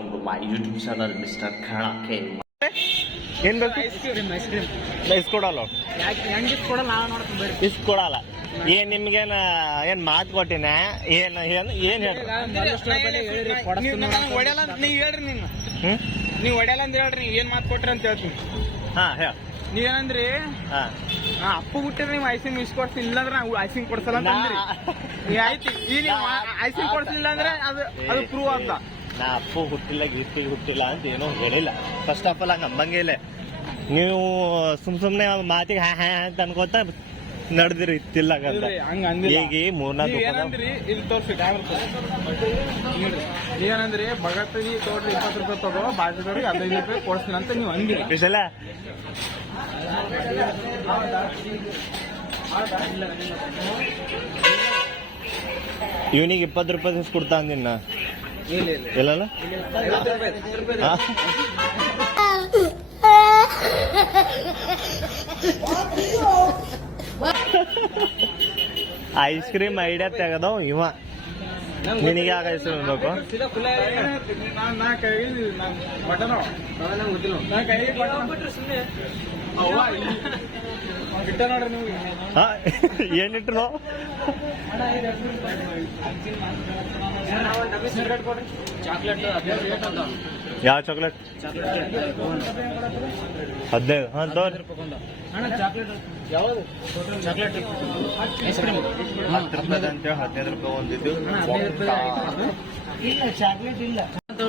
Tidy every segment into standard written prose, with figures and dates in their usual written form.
Welcome to my YouTube channel mister ಖಾಣಕ್ಕೆ. ಏನ್ ಬೇಕು? ಇಸ್ಕೊಡಲ್ಲ ಇಸ್ಕೊಡಲ್ಲ. ಏನ್ ನಿಮ್ಗೇನ ಏನ್ ಮಾತು ಕೊಟ್ಟಿನ? ಏನ್ ಏನ್ ಏನ್ ಹೊಡೆಯಲ್ಲ ನೀವ್ ಹೇಳ್ರಿ. ನೀವ್ ಹೊಡೆಯಲ್ಲ ಅಂತ ಹೇಳ್ರಿ. ಏನ್ ಮಾತು ಕೊಟ್ರಿ ಅಂತ ಹೇಳ್ತೀನಿ. ಹಾ ಹೇಳ. ನೀವೇನಂದ್ರಿ ಅಪ್ಪ ಹುಟ್ಟಿದ್ರೆ ನೀವು ಐಸಿಂಗ್ ಇಸ್ಕೊಡ್ತೀನಿ, ಇಲ್ಲಾಂದ್ರೆ ನಾವು ಐಸಿಂಗ್ ಕೊಡ್ಸಲ್ಲ ಅಂತ ಅಂದ್ರಿ. ಆಯ್ತು, ಈಗ ನೀವು ಐಸಿಂಗ್ ಕೊಡ್ಸಲಿಲ್ಲ ಅಂದ್ರೆ ಅದು ಪ್ರೂವ್ ಅಂತ. ನಾ ಅಪ್ಪ ಹುಟ್ಟಿಲ್ಲ ಗೀಸ್ತಿ ಹುಟ್ಟಿಲ್ಲ ಅಂತ ಏನೋ ಹೇಳಿಲ್ಲ. ಫಸ್ಟ್ ಆಫ್ ಆಲ್ ಹಂಗ ಅಂಬಂಗೇ ಇಲ್ಲ. ನೀವು ಸುಮ್ನೆ ಮಾತಿಗೆ ಹಾ ಹಾ ಅಂತ ಅನ್ಕೋತ ನಡೆದಿರಿ ಇತ್ತಿಲ್ಲ ಈಗ ಏನಂದ್ರಿ ಇಲ್ಲಿ ತೋರ್ಸಿ ಏನಂದ್ರಿ ಭಗತ್ಗೆ ತೋಡ್ರಿ 20 ರೂಪಾಯಿ ತಗೋ, ಬಾಜುದವ್ರಿಗೆ 15 ರೂಪಾಯಿ ಕೊಡ್ತೀನಿ ಅಂತ ನೀವು ಅಂದಿರಿ. ವಿಶಾಲ ಇವನಿಗೆ 20 ರೂಪಾಯಿ ಕೊಡ್ತಾ ಅಂದಿನ ಇಲ್ಲಲ್ಲ. ಐಸ್ ಕ್ರೀಮ್ ಐಡಿಯಾ ತೆಗದವ್ ಇವ. ನಿನಗೆ ಆಗ ಐಸ್ ಕ್ರೀಮ್ ಬೇಕು? ಏನಿಟ್ರು? ಯಾವ ಚಾಕ್ಲೇಟ್? 15. ಹಾ ತೋರಿ. 10 ರೂಪಾಯಿ ಅಂತೇಳಿ 15 ರೂಪಾಯಿ ಒಂದಿದ್ದು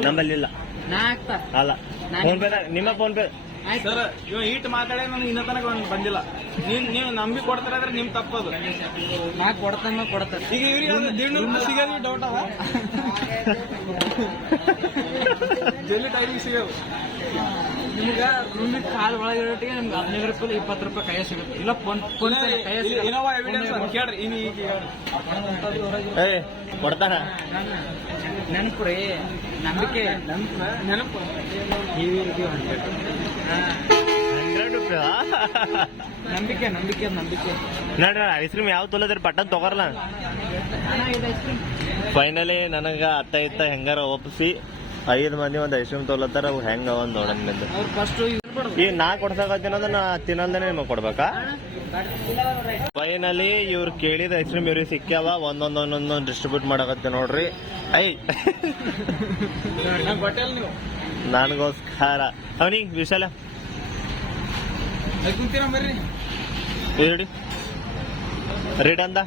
ನಮ್ಮಲ್ಲಿ ಇಲ್ಲ. ಅಲ್ಲ ಫೋನ್ ಪೇ, ನಿಮ್ಮ ಫೋನ್ ಪೇ. ಸರ್ ಇವ ಈಟ್ ಮಾತಾಡೇ ನನಗೆ ಇನ್ನ ತನಕ ಬಂದಿಲ್ಲ. ನೀವು ನಂಬಿ ಕೊಡ್ತಾರ ನಿಮ್ ತಪ್ಪದು. ನಾ ಕೊಡ್ತಾನೆ ಈಗ ಇವ್ರಿಗೆ ಸಿಗೋದು ಡೌಟ್ ಅದ. ಜಲ್ದಿ ಟೈಮಿಗೆ ಸಿಗೋದು ನಿಮ್ಗ ರೂಮಿಗೆ ಕಾಲ್ ಒಳಗಿರೋಟಿಗೆ ನಿಮ್ಗೆ 15 ರೂಪಾಯಿ 20 ರೂಪಾಯಿ ಕೈಯ ಸಿಗುತ್ತೆ. ಇಲ್ಲ ಫೋನ್ ಇನೋವಾ ಎವಿಡೆನ್ಸ್ ಕೇಳ್ರಿ. ಏ ಕೊಡ್ತಾನ ನೆನಪು ರೀ, ನಂಬಿಕೆ ನೆನಪು. 100 ರೂಪಾಯಿ ನಂಬಿಕೆ ನಂಬಿಕೆ ನಂಬಿಕೆ. ನೋಡ್ರಿ ಐಸ್ ಕ್ರೀಮ್ ಯಾವ ತೊಲದ್ರಿ ಪಟ್ಟನ್ ತಗೋರಲ್ಲ. ಫೈನಲಿ ನನಗ ಅತ್ತ ಇತ್ತ ಹೆಂಗಾರ ಒಪ್ಪಿಸಿ 5 ಮಂದಿ ಒಂದ್ ಐಸ್ ಕ್ರೀಮ್ ತೊಲತ್ತಾರ. ಅವು ಹೆಂಗ ಒಂದ್ ನೋಡಂದ್ ಈಗ ನಾ ಕೊಡ್ಸಕತ್ತೀನಿ ಅಂದ್ರೆ ನಾ ತಿನ್ನಲ್ದೇನೆ ನಿಮಗ್ ಕೊಡ್ಬೇಕಾ? ಫೈನಲಿ ಇವ್ರು ಕೇಳಿದ ಐಸ್ ಕ್ರೀಮ್ ಇವ್ರಿಗೆ ಸಿಕ್ಕ್ಯಾವ. ಒಂದೊಂದೊಂದೊಂದೊಂದು ಡಿಸ್ಟ್ರಿಬ್ಯೂಟ್ ಮಾಡಕತ್ತೆ ನೋಡ್ರಿ. ನನಗೋಸ್ಕರ ಅವನಿಗೆ ವಿಶಾಲ ಬರ್ರಿ ರೆಡಿ ರೇಟ್ ಅಂದ